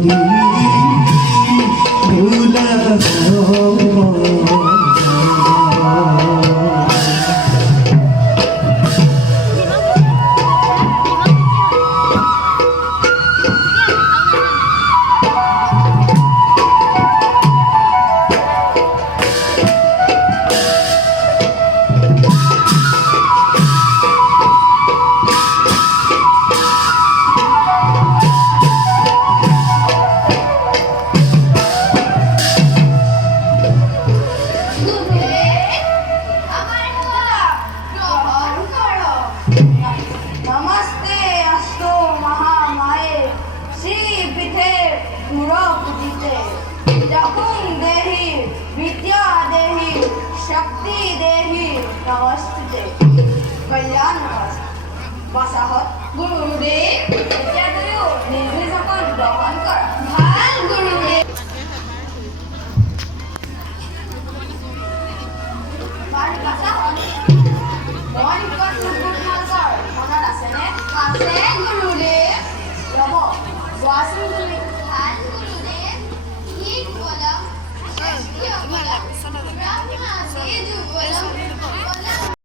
যদি ভোলা विद्या देहि शक्ति देहि नमस्ते कल्याण नमस्ते बसाहत गुरुदेव विद्या देव निर्विघ्न ग्रहण कर ভাল गुरुदेव ভাল बसाहत মন কত গুণাকৰ মনত আছে নে আছে গুৰুদেৱ ৰব কোৱাচোন তুমি ভাল গুৰুদেৱ কি বলা Brahma, Deju, Bolam,